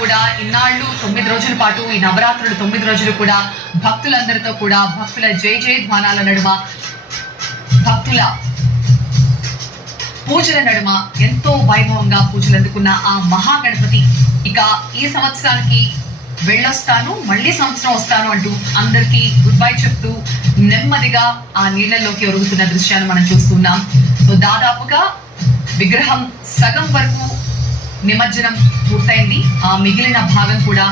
కూడా ఇన్నాళ్ళు 9 రోజుల పాటు ఈ నవరాత్రులు 9 రోజులు కూడా భక్తులందరితో కూడా భక్తుల జై జై ధ్వానాల నడుమ భక్తుల పూజల నడుమ ఎంతో వైభవంగా పూజలు అందుకున్న ఆ మహాగణపతి ఇక ఈ సంవత్సరానికి వెళ్ళొస్తాను, మళ్ళీ సంవత్సరం వస్తాను అంటూ అందరికీ గుడ్ బై చెప్తూ నెమ్మదిగా ఆ నీళ్లలోకి ఒరుగుతున్న దృశ్యాన్ని మనం చూస్తున్నాం. సో దాదాపుగా విగ్రహం సగం వరకు నిమజ్జనం పూర్తయింది. ఆ మిగిలిన భాగం కూడా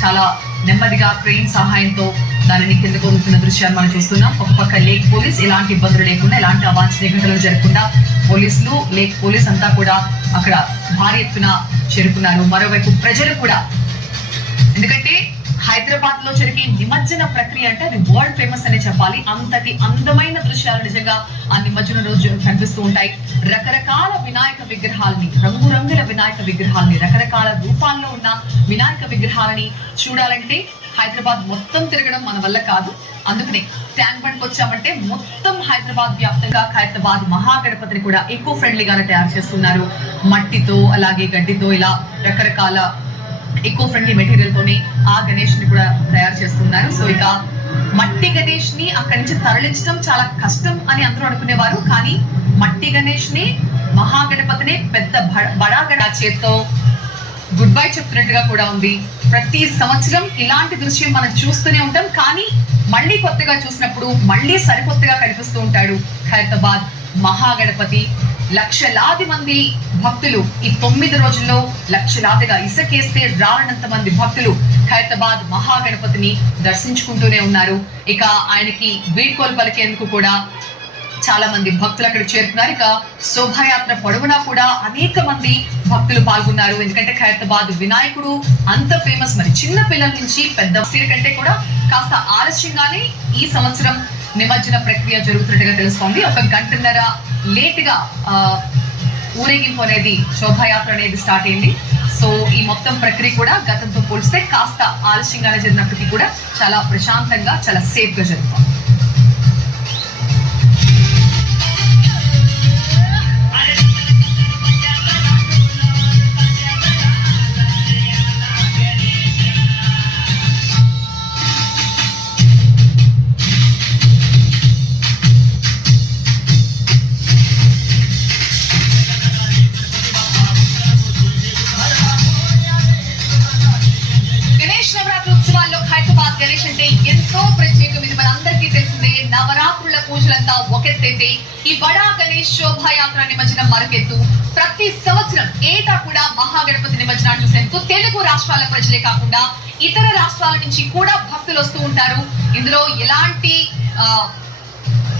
చాలా నెమ్మదిగా క్రెయిన్ సహాయంతో దానిని కిందకు వదులుతున్న దృశ్యాన్ని మనం చూస్తున్నాం. ఒక పక్క లేక్ పోలీస్ ఎలాంటి ఇబ్బందులు లేకుండా, ఎలాంటి అవాంఛనీయ ఘటనలు జరగకుండా పోలీసులు, లేక్ పోలీస్ అంతా కూడా అక్కడ భారీ ఎత్తున చేరుకున్నారు. మరోవైపు ప్రజలు కూడా, ఎందుకంటే హైదరాబాద్ లో జరిగే నిమజ్జన ప్రక్రియ అంటే అది వరల్డ్ ఫేమస్ అనే చెప్పాలి. అంతటి అందమైన దృశ్యాలు నిజంగా ఆ నిమజ్జన రోజు కనిపిస్తూ ఉంటాయి. రకరకాల వినాయక విగ్రహాలని, రంగురంగుల వినాయక విగ్రహాలని, రకరకాల రూపాల్లో ఉన్న వినాయక విగ్రహాలని చూడాలంటే హైదరాబాద్ మొత్తం తిరగడం మన వల్ల కాదు. అందుకనే ట్యాంక్ బండ్కి వచ్చామంటే మొత్తం హైదరాబాద్ వ్యాప్తంగా ఖైరతాబాద్ మహాగణపతిని కూడా ఎకో ఫ్రెండ్లీగానే తయారు చేస్తున్నారు. మట్టితో అలాగే గడ్డితో ఇలా రకరకాల ఎకో ఫ్రెండ్లీ మెటీరియల్ తోనే ఆ గణేష్ ని కూడా తయారు చేస్తున్నారు. సో ఇక మట్టి గణేష్ ని అక్కడి నుంచి తరలించడం చాలా కష్టం అని అందరూ అనుకునేవారు. కానీ మట్టి గణేష్ ని మహాగణపతిని పెద్ద బడా గణేష్ చేత్తో గుడ్ బై చెప్తున్నట్టుగా కూడా ఉంది. ప్రతి సంవత్సరం ఇలాంటి దృశ్యం మనం చూస్తూనే ఉంటాం, కానీ మళ్ళీ కొత్తగా చూసినప్పుడు మళ్ళీ సరికొత్తగా కనిపిస్తూ ఉంటాడు ఖైరతాబాద్ మహాగణపతి. లక్షలాది మంది భక్తులు ఈ 9 రోజుల్లో లక్షలాదిగా ఇసకేస్తే రానంత మంది భక్తులు ఖైరతాబాద్ మహాగణపతిని దర్శించుకుంటూనే ఉన్నారు. ఇక ఆయనకి వీడ్కోలు పలికేందుకు కూడా చాలా మంది భక్తులు అక్కడ చేరుకున్నారు. ఇక శోభాయాత్ర పొడవునా కూడా అనేక మంది భక్తులు పాల్గొన్నారు. ఎందుకంటే ఖైరతాబాద్ వినాయకుడు అంత ఫేమస్. మరి చిన్న పిల్లల నుంచి పెద్ద భక్తుల కంటే కూడా కాస్త ఆలస్యంగానే ఈ సంవత్సరం నిమజ్జన ప్రక్రియ జరుగుతున్నట్టుగా తెలుస్తోంది. ఒక గంటన్నర లేట్ గా ఊరేగింపు అనేది, శోభాయాత్ర అనేది స్టార్ట్ అయింది. సో ఈ మొత్తం ప్రక్రియ కూడా గతంతో పోలిస్తే కాస్త ఆలస్యంగానే జరిగినప్పటికీ కూడా చాలా ప్రశాంతంగా, చాలా సేఫ్ గా జరుగుతుంది. ఖైరతాబాద్ గణేష్ అంటే ఎంతో ప్రత్యేకం. ఇది మనందరికీ తెలిసిందే. నవరాత్రుల పూజలంతా ఒకెత్తైతే ఈ బడా గణేష్ శోభాయాత్ర నిమజ్జనం మరొకెత్తు. ప్రతి సంవత్సరం ఏటా కూడా మహాగణపతి నిమజ్జనాన్ని చూసేందుకు తెలుగు రాష్ట్రాల ప్రజలే కాకుండా ఇతర రాష్ట్రాల నుంచి కూడా భక్తులు వస్తూ ఉంటారు. ఇందులో ఎలాంటి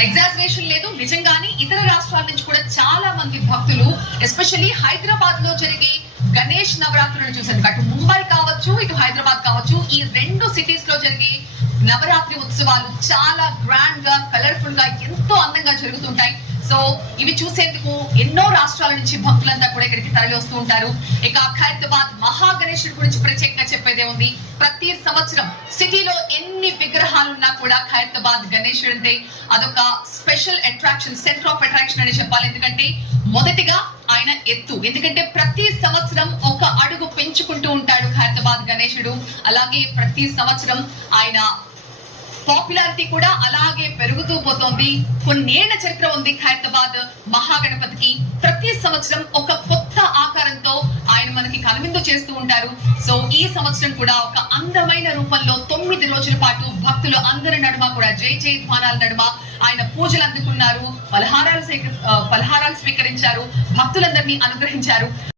ఎగ్జాజరేషన్ లేదు. నిజంగానే ఇతర రాష్ట్రాల నుంచి కూడా చాలా మంది భక్తులు, ఎస్పెషల్లీ హైదరాబాద్ లో జరిగే గణేష్ నవరాత్రులను చూసేందుకు, అటు ముంబై కావచ్చు, ఇటు హైదరాబాద్ కావచ్చు, ఈ 2 సిటీస్ లో జరిగే నవరాత్రి ఉత్సవాలు చాలా గ్రాండ్ గా, కలర్ఫుల్ గా, ఎంతో అందంగా జరుగుతుంటాయి. సో ఇవి చూసేందుకు ఎన్నో రాష్ట్రాల నుంచి భక్తులంతా కూడా ఇక్కడికి తరలి వస్తూ ఉంటారు. ఇక ఖైరతాబాద్ మహాగణేశుడి గురించి ప్రత్యేకంగా చెప్పేదే ఉంది. ప్రతి సంవత్సరం సిటీలో ఎన్ని విగ్రహాలున్నా కూడా ఖైరతాబాద్ గణేశుడు అంటే అదొక special attraction, centre of attraction అని చెప్పాలి. ఎందుకంటే మొదటిగా ఆయన ఎత్తు, ఎందుకంటే ప్రతి సంవత్సరం ఒక అడుగు పెంచుకుంటూ ఉంటాడు ఖైరతాబాద్ గణేశుడు. అలాగే ప్రతి సంవత్సరం ఆయన పాపులారిటీ కూడా అలాగే పెరుగుతూ పోతోంది. కొన్నేళ్ల చరిత్ర ఉంది ఖైరతాబాద్ మహాగణపతికి. ప్రతి సంవత్సరం ఒక కొత్త ఆకారంతో ఆయన మనకి కనువిందు చేస్తూ ఉంటారు. సో ఈ సంవత్సరం కూడా ఒక అందమైన రూపంలో 9 రోజుల పాటు భక్తులు అందరి నడుమ కూడా జై జై ధ్వానాల నడుమ ఆయన పూజలు అందుకున్నారు, పలహారాలు స్వీకరించారు, భక్తులందరినీ అనుగ్రహించారు.